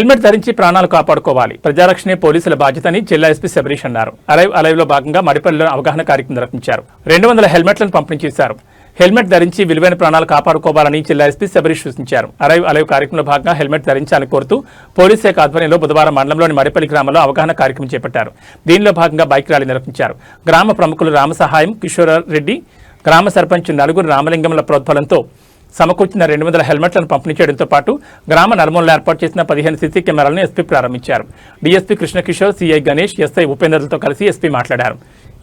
Helmet ధరించి ప్రాణాలు కాపాడుకోవాలి, ప్రజారక్షణే పోలీసుల బాధ్యతని జిల్లా ఎస్పీ శబరీష్ అన్నారు. అలైవ్లో భాగంగా మడిపల్లిలో అవగాహన కార్యక్రమం నిర్వహించారు. 200 హెల్మెట్లను పంపిణీ చేశారు. హెల్మెట్ ధరించి విలువైన ప్రాణాలు కాపాడుకోవాలని జిల్లా ఎస్పీ శబరీష్ సూచించారు. అలైవ్ కార్యక్రమంలో భాగంగా హెల్మెట్ ధరించాలని కోరుతూ పోలీస్ శాఖ ఆధ్వర్యంలో బుధవారం మండలంలోని మడిపల్లి గ్రామంలో అవగాహన కార్యక్రమం చేపట్టారు. దీనిలో భాగంగా బైక్ ర్యాలీ నిర్వహించారు. గ్రామ ప్రముఖులు రామసహాయం, కిషోర్ రెడ్డి, గ్రామ సర్పంచ్ నలుగురు రామలింగంల ప్రోద్బలంతో సమకూర్చిన 200 హెల్మెట్లను పంపిణీ చేయడంతో పాటు గ్రామ నలుమూలలో ఏర్పాటు చేసిన 15 సీసీ కెమెరాలను ఎస్పీ ప్రారంభించారు. DSP Krishnakishore, CI Ganesh, SI ఉపేందర్లతో కలిసి ఎస్పీ మాట్లాడారు.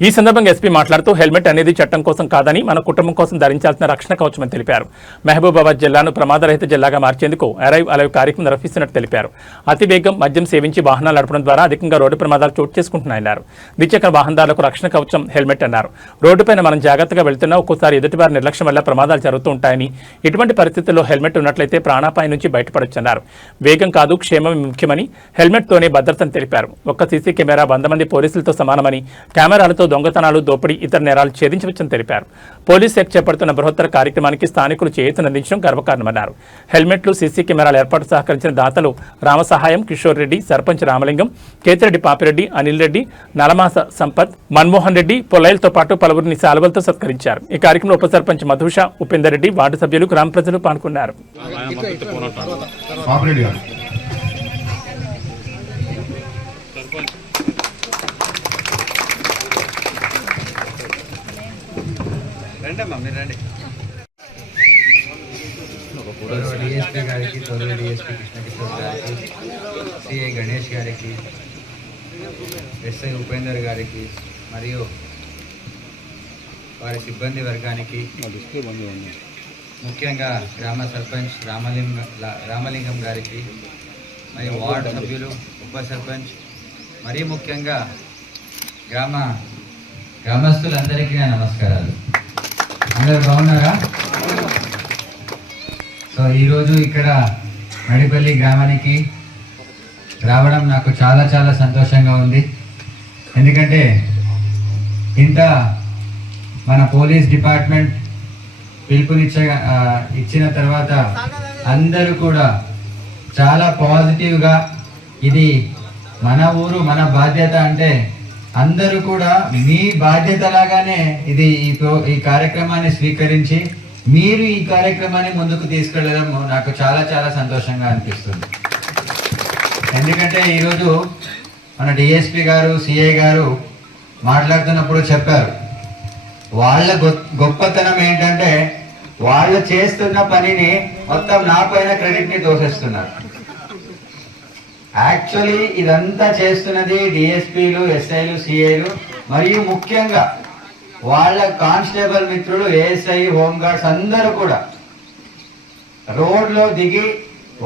ఈ సందర్భంగా ఎస్పీ మాట్లాడుతూ హెల్మెట్ అనేది చట్టం కోసం కాదని మన కుటుంబం కోసం ధరించాల్సిన రక్షణ కవచమని తెలిపారు. మహబూబాబాద్ జిల్లాను ప్రమాదరహిత జిల్లాగా మార్చేందుకు అలైవ్ కార్యక్రమం నిర్వహిస్తున్నట్టు తెలిపారు. అతివేగం, మద్యం సేవించి వాహనాలు నడపడం ద్వారా అధికంగా రోడ్డు ప్రమాదాలు చోటు చేసుకుంటున్నాయన్నారు. ద్విచక్ర వాహనదారులకు రక్షణ కవచం హెల్మెట్ అన్నారు. రోడ్డుపైన మనం జాగ్రత్తగా వెళ్తున్నా ఒక్కోసారి ఎదుటివారి నిర్లక్ష్యం వల్ల ప్రమాదాలు జరుగుతూ ఉంటాయని, ఇటువంటి పరిస్థితుల్లో హెల్మెట్ ఉన్నట్లయితే ప్రాణాపాయం నుంచి బయటపడొచ్చన్నారు. వేగం కాదు, క్షేమం ముఖ్యమని, హెల్మెట్తోనే భద్రతను తెలిపారు. ఒక్క సీసీ కెమెరా 100 మంది పోలీసులతో సమానమని, కెమెరాలతో దొంగతనాలు, దోపిడీ, ఇతర నేరాలు ఛేదించవచ్చని తెలిపారు. పోలీస్ శాఖ చేపడుతున్న బృహత్తర కార్యక్రమానికి స్థానికులు చేయూతనందించడం గర్వకారణమన్నారు. హెల్మెట్లు, సీసీ కెమెరాల ఏర్పాటు సహకరించిన దాతలు రామసహాయం, కిషోర్ రెడ్డి, సర్పంచ్ రామలింగం, కేతిరెడ్డి పాపిరెడ్డి, అనిల్ రెడ్డి, నలమాస సంపత్, మన్మోహన్ రెడ్డి, పొలైలతో పాటు పలువురిని శాలువలతో సత్కరించారు. ఈ కార్యక్రమంలో ఉప సర్పంచ్ మధుష, ఉపేందర్ రెడ్డి, వార్డు సభ్యులు, గ్రామ ప్రజలు పాల్గొన్నారు. డిఎస్పీ గారికి, తొలి డిఎస్పీ కృష్ణకిషోర్ గారికి, సిఐ గణేష్ గారికి, ఎస్ఐ ఉపేందర్ గారికి మరియు వారి సిబ్బంది వర్గానికి, ముఖ్యంగా గ్రామ సర్పంచ్ రామలింగం గారికి, మరియు వార్డు సభ్యులు, ఉప సర్పంచ్, మరీ ముఖ్యంగా గ్రామస్తులందరికీ నా నమస్కారాలు. అందరూ బాగున్నారా? సో ఈరోజు ఇక్కడ మడిపల్లి గ్రామానికి రావడం నాకు చాలా చాలా సంతోషంగా ఉంది. ఎందుకంటే ఇంత మన పోలీస్ డిపార్ట్మెంట్ ఇచ్చిన తర్వాత అందరూ కూడా చాలా పాజిటివ్గా ఇది మన ఊరు, మన బాధ్యత అంటే అందరూ కూడా మీ బాధ్యత లాగానే ఇది ఈ కార్యక్రమాన్ని స్వీకరించి మీరు ఈ కార్యక్రమాన్ని ముందుకు తీసుకెళ్ళడం నాకు చాలా చాలా సంతోషంగా అనిపిస్తుంది. ఎందుకంటే ఈరోజు మన డిఎస్పీ గారు, సిఐ గారు మాట్లాడుతున్నప్పుడు చెప్పారు, వాళ్ళ గొప్పతనం ఏంటంటే వాళ్ళు చేస్తున్న పనిని మొత్తం నా పైన క్రెడిట్ని తోసేస్తున్నారు. యాక్చువల్లీ ఇదంతా చేస్తున్నది డిఎస్పీలు, ఎస్ఐలు, సిఐలు మరియు ముఖ్యంగా వాళ్ళ కానిస్టేబుల్ మిత్రులు, ఏఎస్ఐ, హోంగార్డ్స్ అందరూ కూడా రోడ్లో దిగి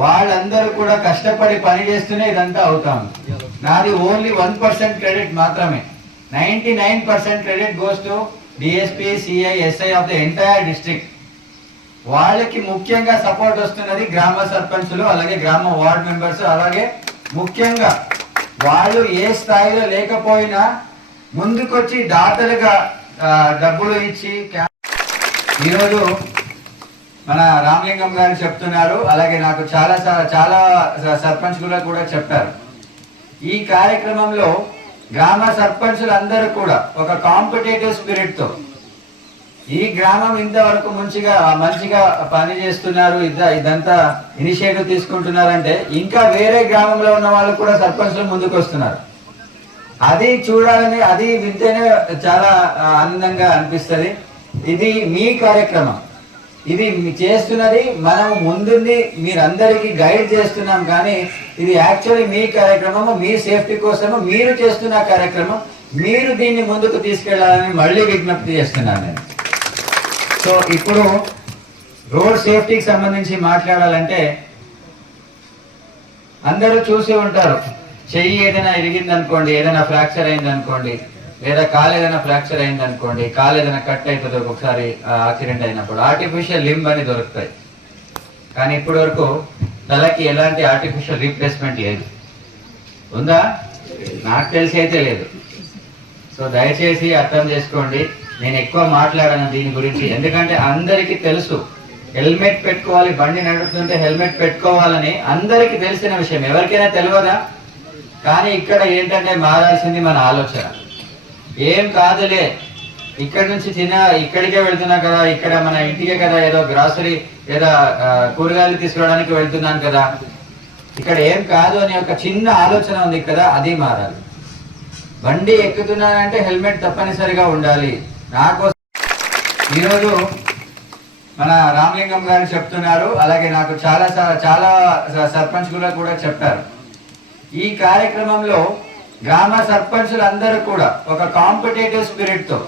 వాళ్ళందరూ కూడా కష్టపడి పని చేస్తూనే ఇదంతా అవుతా ఉంది. నాది ఓన్లీ 1% క్రెడిట్ మాత్రమే. 99% credit goes to DSP, CI, SI of the entire district. వాళ్ళకి ముఖ్యంగా సపోర్ట్ వస్తున్నది గ్రామ సర్పంచులు, అలాగే గ్రామ వార్డ్ మెంబర్స్, అలాగే ముఖ్యంగా వాళ్ళు ఏ స్థాయిలో లేకపోయినా ముందుకొచ్చి దాతలుగా డబ్బులు ఇచ్చి. ఈరోజు మన రామలింగం గారు చెప్తున్నారు, అలాగే నాకు చాలా చాలా సర్పంచ్ కూడా చెప్పారు. ఈ కార్యక్రమంలో గ్రామ సర్పంచులు అందరూ కూడా ఒక కాంపిటేటివ్ స్పిరిట్ తో ఈ గ్రామం ఇంతవరకు మంచిగా పని చేస్తున్నారు, ఇదంతా ఇనిషియేటివ్ తీసుకుంటున్నారంటే ఇంకా వేరే గ్రామంలో ఉన్న వాళ్ళు కూడా సర్పంచ్లు ముందుకు వస్తున్నారు. అది చూడాలని, అది వింటేనే చాలా ఆనందంగా అనిపిస్తుంది. ఇది మీ కార్యక్రమం, ఇది చేస్తున్నది మనం ముందుంది మీరందరికీ గైడ్ చేస్తున్నాం, కానీ ఇది యాక్చువల్లీ మీ కార్యక్రమము, మీ సేఫ్టీ కోసము మీరు చేస్తున్న కార్యక్రమం. మీరు దీన్ని ముందుకు తీసుకెళ్లాలని మళ్ళీ విజ్ఞప్తి చేస్తున్నాను నేను. సో ఇప్పుడు రోడ్ సేఫ్టీకి సంబంధించి మాట్లాడాలంటే అందరూ చూసి ఉంటారు, చెయ్యి ఏదైనా ఇరిగిందనుకోండి, ఏదైనా ఫ్రాక్చర్ అయిందనుకోండి, లేదా కాలు ఏదైనా ఫ్రాక్చర్ అయిందనుకోండి, కాలు ఏదైనా కట్ అవుతుంది ఒక్కొక్కసారి యాక్సిడెంట్ అయినప్పుడు, ఆర్టిఫిషియల్ లింబ్ అని దొరుకుతాయి. కానీ ఇప్పటి వరకు తలకి ఎలాంటి ఆర్టిఫిషియల్ రీప్లేస్మెంట్ లేదు. ఉందా? నాకు తెలిసి అయితే లేదు. సో దయచేసి అర్థం చేసుకోండి, నేను ఎక్కువ మాట్లాడాను దీని గురించి, ఎందుకంటే అందరికీ తెలుసు హెల్మెట్ పెట్టుకోవాలి, బండి నడుపుతుంటే హెల్మెట్ పెట్టుకోవాలని అందరికీ తెలిసిన విషయం, ఎవరికైనా తెలియదా? కానీ ఇక్కడ ఏంటంటే మారాల్సింది మన ఆలోచన. ఏం కాదులే, ఇక్కడ నుంచి ఇక్కడికే వెళ్తున్నా కదా, ఇక్కడ మన ఇంటికే కదా, ఏదో గ్రాసరీ లేదా కూరగాయలు తీసుకోవడానికి వెళ్తున్నాను కదా, ఇక్కడ ఏం కాదు అని ఒక చిన్న ఆలోచన ఉంది కదా, అది మారాలి. బండి ఎక్కుతున్నానంటే హెల్మెట్ తప్పనిసరిగా ఉండాలి. నాకోసం ఈరోజు మన రామలింగం గారు చెప్తున్నారు, అలాగే నాకు చాలా సర్పంచ్లు కూడా చెప్పారు. ఈ కార్యక్రమంలో గ్రామ సర్పంచులు అందరూ కూడా ఒక కాంపిటేటివ్ స్పిరిట్ తో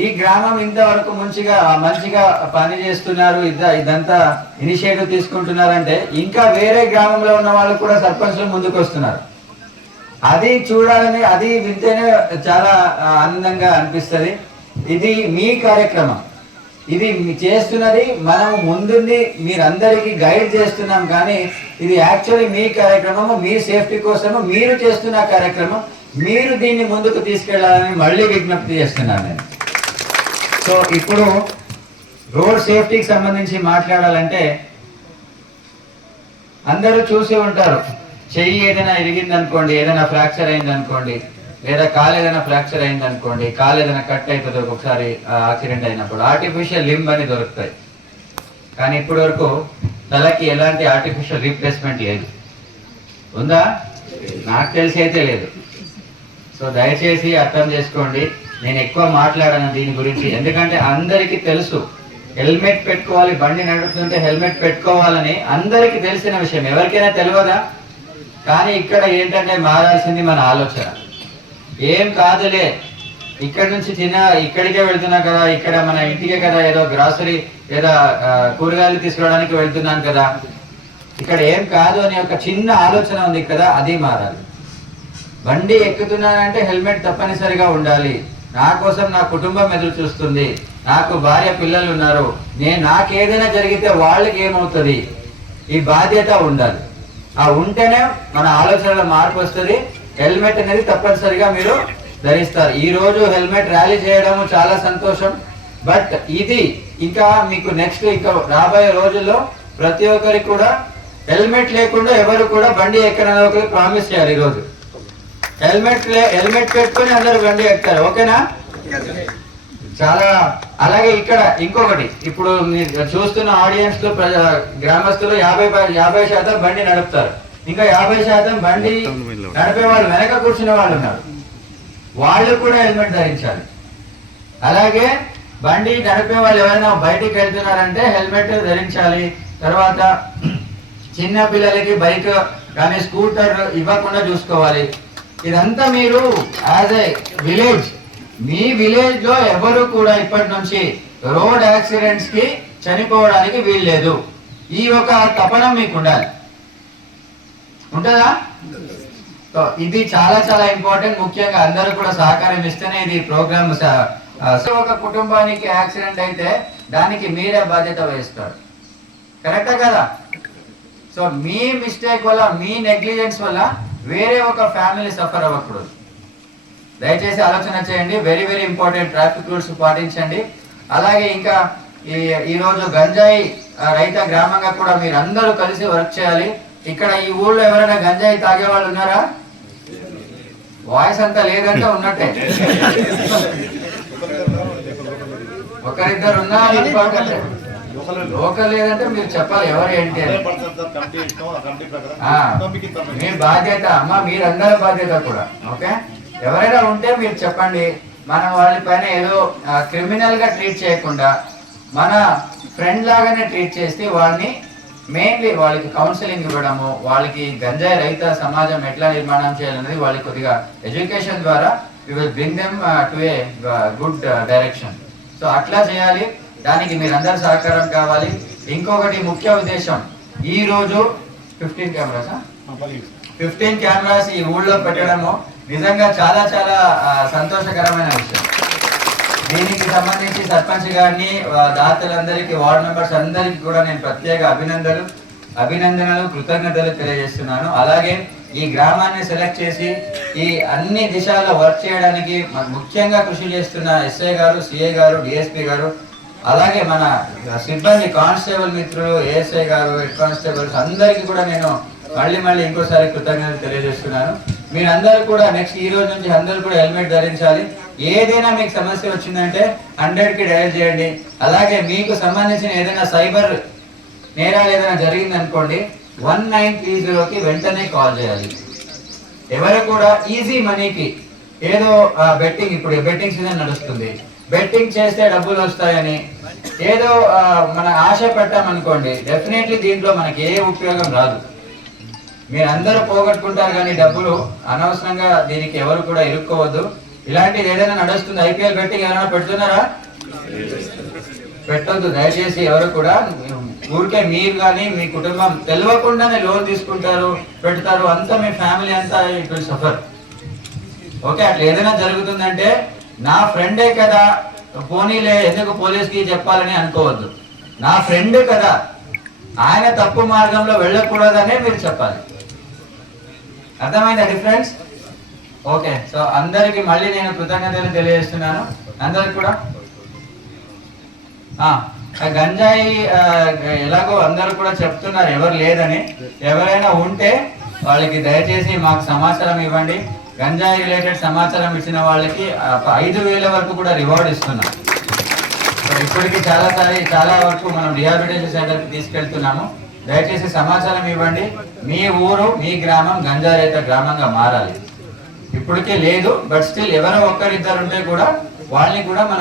ఈ గ్రామం ఇంతవరకు మంచిగా పని చేస్తున్నారు, ఇదంతా ఇనిషియేటివ్ తీసుకుంటున్నారంటే ఇంకా వేరే గ్రామంలో ఉన్న వాళ్ళు కూడా సర్పంచ్లు ముందుకు వస్తున్నారు. అది చూడాలని, అది వింటేనే చాలా ఆనందంగా అనిపిస్తుంది. ఇది మీ కార్యక్రమం, ఇది చేస్తున్నది మనం ముందుండి మీరందరికీ గైడ్ చేస్తున్నాం, కానీ ఇది యాక్చువల్లీ మీ కార్యక్రమము, మీ సేఫ్టీ కోసము మీరు చేస్తున్న కార్యక్రమం. మీరు దీన్ని ముందుకు తీసుకెళ్లాలని మళ్ళీ విజ్ఞప్తి చేస్తున్నాను నేను. సో ఇప్పుడు రోడ్ సేఫ్టీకి సంబంధించి మాట్లాడాలంటే అందరూ చూసి ఉంటారు, చెయ్యి ఏదైనా ఇరిగింది అనుకోండి, ఏదైనా ఫ్రాక్చర్ అయింది అనుకోండి, లేదా కాలు ఏదైనా ఫ్రాక్చర్ అయింది అనుకోండి, కాలు ఏదైనా కట్ అవుతుంది ఒకసారి యాక్సిడెంట్ అయినప్పుడు, ఆర్టిఫిషియల్ లింబ్ అని దొరుకుతాయి. కానీ ఇప్పటి వరకు తలకి ఎలాంటి ఆర్టిఫిషియల్ రీప్లేస్మెంట్ లేదు. ఉందా? నాకు తెలిసి అయితే లేదు. సో దయచేసి అర్థం చేసుకోండి, నేను ఎక్కువ మాట్లాడాను దీని గురించి, ఎందుకంటే అందరికీ తెలుసు హెల్మెట్ పెట్టుకోవాలి, బండి నడుపుతుంటే హెల్మెట్ పెట్టుకోవాలని అందరికీ తెలిసిన విషయం, ఎవరికైనా తెలియదా? కానీ ఇక్కడ ఏంటంటే మారాల్సింది మన ఆలోచన. ఏం కాదులే, ఇక్కడ నుంచి ఇక్కడికే వెళ్తున్నా కదా, ఇక్కడ మన ఇంటికే కదా, ఏదో గ్రాసరీ లేదా కూరగాయలు తీసుకోవడానికి వెళ్తున్నాను కదా, ఇక్కడ ఏం కాదు అని ఒక చిన్న ఆలోచన ఉంది కదా, అది మారాలి. బండి ఎక్కుతున్నానంటే హెల్మెట్ తప్పనిసరిగా ఉండాలి. నా కోసం నా కుటుంబం ఎదురు చూస్తుంది, నాకు భార్య పిల్లలు ఉన్నారు, నాకేదైనా జరిగితే వాళ్ళకి ఏమవుతుంది, ఈ బాధ్యత ఉండాలి. ఆ ఉంటేనే మన ఆలోచనలో మార్పు వస్తుంది. హెల్మెట్ అనేది తప్పనిసరిగా మీరు ధరిస్తారు. ఈ రోజు హెల్మెట్ ర్యాలీ చేయడం చాలా సంతోషం. బట్ ఇది ఇంకా మీకు నెక్స్ట్ ఇంకా రాబోయే రోజుల్లో ప్రతి ఒక్కరికి కూడా హెల్మెట్ లేకుండా ఎవరు కూడా బండి ఎక్కడైనా ఒకరికి ప్రామిస్ చేయాలి. ఈరోజు హెల్మెట్ పెట్టుకొని అందరూ బండి ఎక్కుతారు, ఓకేనా? చాలా. అలాగే ఇక్కడ ఇంకొకటి, ఇప్పుడు మీరు చూస్తున్న ఆడియన్స్ లో గ్రామస్తులు 50% బండి నడుపుతారు, ఇంకా 50% బండి నడిపే వాళ్ళు వెనక కూర్చునే వాళ్ళు ఉన్నారు, వాళ్ళు కూడా హెల్మెట్ ధరించాలి. అలాగే బండి నడిపే వాళ్ళు ఎవరైనా బయటికి వెళ్తున్నారంటే హెల్మెట్ ధరించాలి. తర్వాత చిన్న పిల్లలకి బైక్ కానీ స్కూటర్ ఇవ్వకుండా చూసుకోవాలి. ఇదంతా మీరు as a village, me village లో ఎవరు కూడా ఇప్పటి నుంచి రోడ్ యాక్సిడెంట్స్ కి చనిపోవడానికి వీల్లేదు. ఈ ఒక తపన మీకు ఉండాలి, ఉంటుందా? ఇది చాలా ఇంపార్టెంట్. ముఖ్యంగా అందరూ కూడా సహకారం ఇస్తేనే ఇది ప్రోగ్రామ్. ఒక కుటుంబానికి యాక్సిడెంట్ అయితే దానికి మీరే బాధ్యత వహిస్తారు, కరెక్టా కదా? సో మీ మిస్టేక్ వల్ల, మీ నెగ్లిజెన్స్ వల్ల వేరే ఒక ఫ్యామిలీ సఫర్ అవ్వకూడదు. దయచేసి ఆలోచన చేయండి. Very important. ట్రాఫిక్ రూల్స్ పాటించండి. అలాగే ఇంకా ఈరోజు గంజాయి రహిత గ్రామంగా కూడా మీరు అందరూ కలిసి వర్క్ చేయాలి. ఇక్కడ ఈ ఊళ్ళో ఎవరైనా గంజాయి తాగే వాళ్ళు ఉన్నారా? వాయిస్ అంతా లేదంటే ఉన్నట్టే, ఒకరిద్దరు ఉన్నారు. లోకల్ లేదంటే మీరు చెప్పాలి ఎవరు ఏంటి అని. మీ బాధ్యత అమ్మ, మీరందరి బాధ్యత కూడా. ఓకే, ఎవరైనా ఉంటే మీరు చెప్పండి. మనం వాళ్ళ పైన ఏదో క్రిమినల్ గా ట్రీట్ చేయకుండా మన ఫ్రెండ్ లాగానే ట్రీట్ చేస్తే వాళ్ళని మెయిన్లీ వాళ్ళకి కౌన్సిలింగ్ ఇవ్వడము, వాళ్ళకి గంజాయి రహిత సమాజం ఎట్లా నిర్మాణం చేయాలనేది వాళ్ళకి కొద్దిగా ఎడ్యుకేషన్ ద్వారా we will bring them to a good direction. So అట్లా చేయాలి. దానికి మీరందరూ సహకారం కావాలి. ఇంకొకటి ముఖ్య ఉద్దేశం, ఈ రోజు 15 కెమెరాస్ ఈ ఊళ్ళో పెట్టడము నిజంగా చాలా సంతోషకరమైన విషయం. దీనికి సంబంధించి సర్పంచ్ గారిని, దాతలందరికీ, వార్డు మెంబర్స్ అందరికీ కూడా నేను ప్రత్యేక అభినందనలు కృతజ్ఞతలు తెలియజేస్తున్నాను. అలాగే ఈ గ్రామాన్ని సెలెక్ట్ చేసి ఈ అన్ని దిశల్లో వర్క్ చేయడానికి ముఖ్యంగా కృషి చేస్తున్న ఎస్ఐ గారు, సిఐ గారు, డిఎస్పీ గారు, అలాగే మన సిబ్బంది కానిస్టేబుల్ మిత్రులు, ఏఎస్ఐ గారు, హెడ్ కానిస్టేబుల్స్ అందరికీ కూడా నేను మళ్ళీ ఇంకోసారి కృతజ్ఞతలు తెలియజేస్తున్నాను. మీరందరూ కూడా నెక్స్ట్ ఈ రోజు నుంచి అందరూ కూడా హెల్మెట్ ధరించాలి. ఏదైనా మీకు సమస్య వచ్చిందంటే 100కి డయల్ చేయండి. అలాగే మీకు సంబంధించిన ఏదైనా సైబర్ నేరాలు ఏదైనా జరిగింది అనుకోండి 1930కి వెంటనే కాల్ చేయాలి. ఎవరు కూడా ఈజీ మనీకి ఏదో బెట్టింగ్, ఇప్పుడు బెట్టింగ్ సీజన్ నడుస్తుంది, బెట్టింగ్ చేస్తే డబ్బులు వస్తాయని ఏదో మన ఆశ పెట్టామనుకోండి, డెఫినెట్లీ దీంట్లో మనకి ఏ ఉపయోగం రాదు. మీరందరూ పోగొట్టుకుంటారు కానీ డబ్బులు అనవసరంగా దీనికి ఎవరు కూడా ఇరుక్కోవద్దు. ఇలాంటిది ఏదైనా నడుస్తుంది, ఐపీఎల్ బెట్టింగ్ ఎవరైనా పెడుతున్నారా? పెట్టొద్దు దయచేసి. ఎవరు కూడా ఊరికే మీరు కానీ మీ కుటుంబం తెలియకుండానే లోన్ తీసుకుంటారు, పెడతారు, అంతా మీ ఫ్యామిలీ అంతా ఇట్ విల్ సఫర్. ఓకే, అట్లా ఏదైనా జరుగుతుందంటే నా ఫ్రెండే కదా పోనీలే ఎందుకు పోలీస్కి చెప్పాలని అనుకోవద్దు. నా ఫ్రెండ్ కదా, ఆయన తప్పు మార్గంలో వెళ్ళకూడదనే మీరు చెప్పాలి. అర్థమైందా డిఫరెన్స్? ఓకే, సో అందరికి మళ్ళీ నేను కృతజ్ఞతలు తెలియజేస్తున్నాను. అందరికి కూడా గంజాయి ఎలాగో అందరూ కూడా చెప్తున్నారు ఎవరు లేదని. ఎవరైనా ఉంటే వాళ్ళకి దయచేసి మాకు సమాచారం ఇవ్వండి. గంజాయి రిలేటెడ్ సమాచారం ఇచ్చిన వాళ్ళకి 5,000 వరకు కూడా రివార్డ్ ఇస్తున్నాం. ఇప్పటికి చాలా వరకు మనం రిహాబిలిటేషన్ సెంటర్కి తీసుకెళ్తున్నాము. దయచేసి సమాచారం ఇవ్వండి. మీ ఊరు, మీ గ్రామం గంజాయి రహిత గ్రామంగా మారాలి. ఇప్పటికే లేదు, బట్ స్టిల్ ఎవరో ఒక్కరిద్దరు ఉంటే కూడా వాళ్ళని కూడా మనం